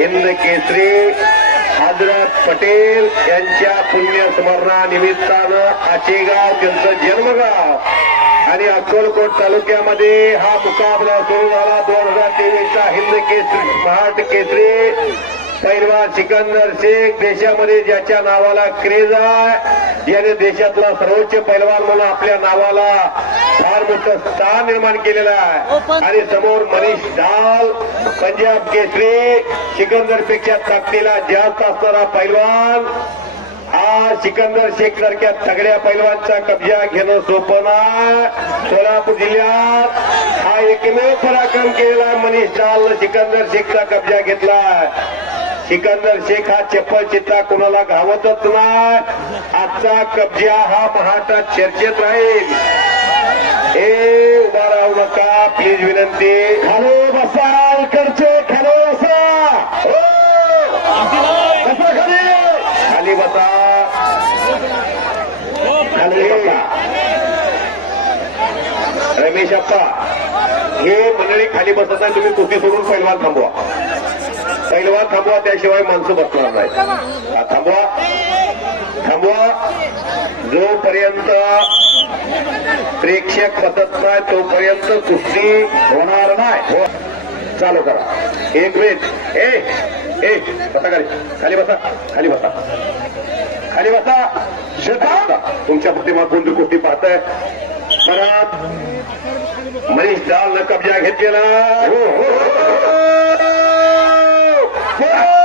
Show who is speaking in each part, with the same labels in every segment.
Speaker 1: हिंद केसरी हजरत पटेल यांच्या पुण्यस्मरणानिमित्तानं आचेगाव त्यांचं जन्मगाव आणि अक्कलकोट तालुक्यामध्ये हा मुकाबला सुरू झाला. दोन हजार तेवीसचा हिंद केसरी स्मार्ट केसरी. पैलवान सिकंदर शेख देशामध्ये ज्याच्या नावाला क्रेज आहे ज्याने देशातला सर्वोच्च पैलवान म्हणून आपल्या नावाला फार मोठं स्थान निर्माण केलेलं आहे. आणि समोर मनीष डाल पंजाब केसरी सिकंदरपेक्षा ताकदीला जास्त असणारा पैलवान. हा सिकंदर शेख सारख्या तगड्या पैलवानचा कब्जा घेणं सोपं नाही. सोलापूर जिल्ह्यात हा एकमेव पराक्रम केलेला मनीष डाल सिकंदर शेखचा कब्जा घेतलाय सिकंदर शेख हा चप्पल चित्ता कोणाला घावतच नाही. आजचा कब्जा हा महाराष्ट्रात चर्चेत राहील. हे उभा राहू नका प्लीज विनंती. खालो बसाल करचे खालो हो. बसा. खाली. खाली बसा. खाली बसा. रमेश अप्पा हे मंडळी खाली बसत नाही तुम्ही कुस्ती सोडून पैलवान थांबवा. पैलवान थांबवा त्याशिवाय माणसं बसणार नाही हा, थांबवा. थांबवा. जोपर्यंत प्रेक्षक बसत नाही तोपर्यंत कुस्ती होणार नाही. हो. चालू करा. एक मिनिट. ए ए बसा खाली. खाली बसा. खाली बसा. खाली बसा. शेता तुमच्या प्रतिमा कोणती कुस्ती पाहताय? परत मनीष डालनं कब्जा घेतलेला. हो, हो, हो.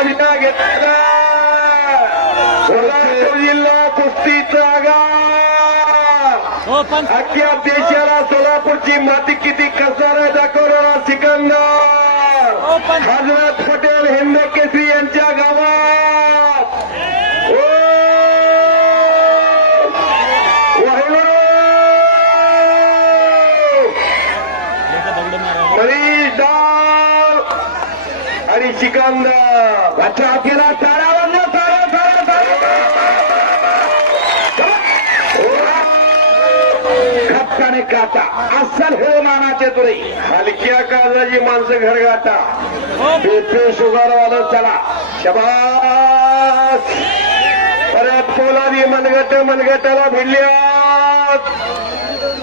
Speaker 1: शेखनं कविता घेतला सोलापूर जिल्हा कुस्तीचा आगार
Speaker 2: हो
Speaker 1: अख्ख्या देशाला सोलापूरची माती किती कसार आहे दाखवणारा सिकंदर.
Speaker 2: हो
Speaker 1: हजरत पटेल हिंद केसरी यांच्या गावात ओ! वाहेगुरु! मनीष डाळ आणि सिकंदर. बचाव केला तारा वाजल्या तारा तारा खपकाने काटा. अस्सल हो मानाचे तुरे. हलक्या काळजाची माणसं घर गाठा
Speaker 2: हो
Speaker 1: बीपी शुगर वालं चला. शबास. परत पोलादी मनगट मनगटाला भिडल्यात.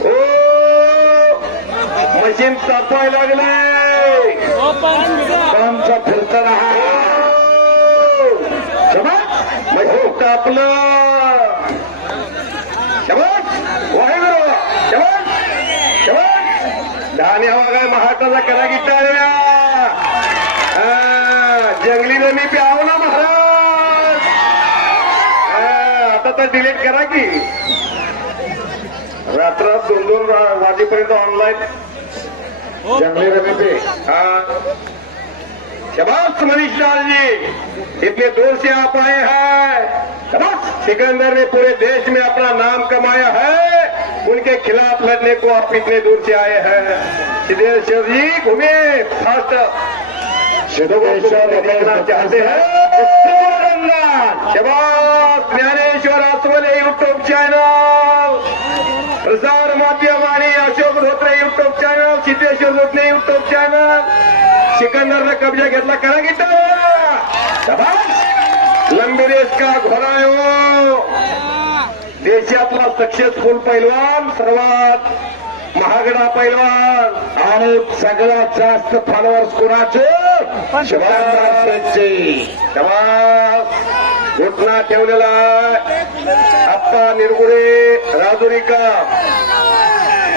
Speaker 1: ओ मशीन तापाय लागले शबास मशीन तापलं शबास वाहेगुरु शबास शबास. धान्या काय महाराष्ट्राचा करा गिटाळ्या हा, जंगली नमी प्याव ना महाराज. आता तर डिलीट करा की. रात्रात दोन दोन वाजेपर्यंत ऑनलाईन
Speaker 2: हो.
Speaker 1: जंगली रमी पे. हाँ. शबाश मनीष लाल जी इतने दूर से आप आए हैं। शबाश सिकंदर ने पूरे देश में अपना नाम कमाया है। उनके खिलाफ लड़ने को आप इतने दूर से आए हैं। सिद्धेश्वर जी घूमे फास्ट। सिद्धेश्वर देखना चाहते हैं। शबाश ज्ञानेश्वर आसवले युट्यूब चॅनल प्रसार माध्यम आणि Ashok Dhotre YouTube channel Siddheshwar Dhotre YouTube channel सिकंदरनं कब्जा घेतला. करा घेतला लंबी रेस का घोडा आहे देशातला सक्सेसफुल पैलवान सर्वात महागडा पैलवान आणि सगळ्यात जास्त फॉलोअर्स कोणाचे? शबासचे घोटना ठेवलेला आप्पा निरगुडे राजुरीका.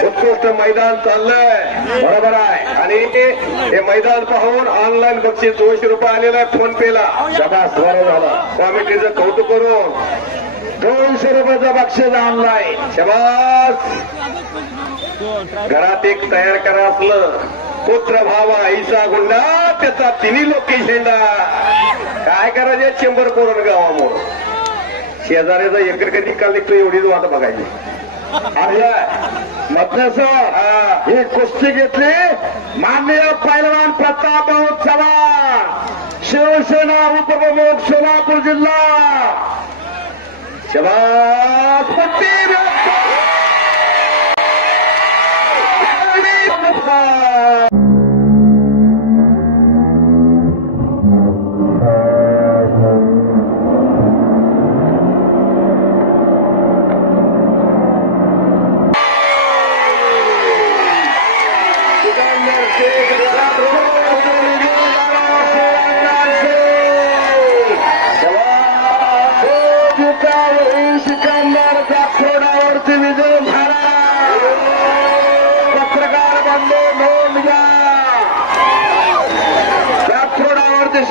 Speaker 1: उत्कृष्ट मैदान चाललंय. बरोबर आहे. आणि हे मैदान पाहून ऑनलाईन बक्षीस दोनशे रुपये आलेलं आहे फोन पेला शबास बरं झालं. कौतुक करून
Speaker 2: दोनशे रुपयाचा बक्षीस ऑनलाईन शबास! घरात एक तयार करा असलं. पुत्र भावा आईचा गुंडा त्याचा तिन्ही लोक शेंडा. काय करायचे? चेंबर पोरण गावामोर शेजाऱ्याचा एकर कधी काल निघतो एवढीच वाट बघायची. ही. कुस्ती घेतली. माननीय पैलवान प्रताप चव्हाण शिवसेना उपप्रमुख सोलापूर जिल्हा. शबास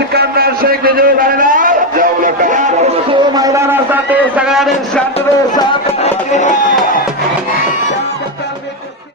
Speaker 2: दुकानदार शेख विजय राहिला या कुस्ती मैदानासाठी सगळ्यांनी शांततेसाठी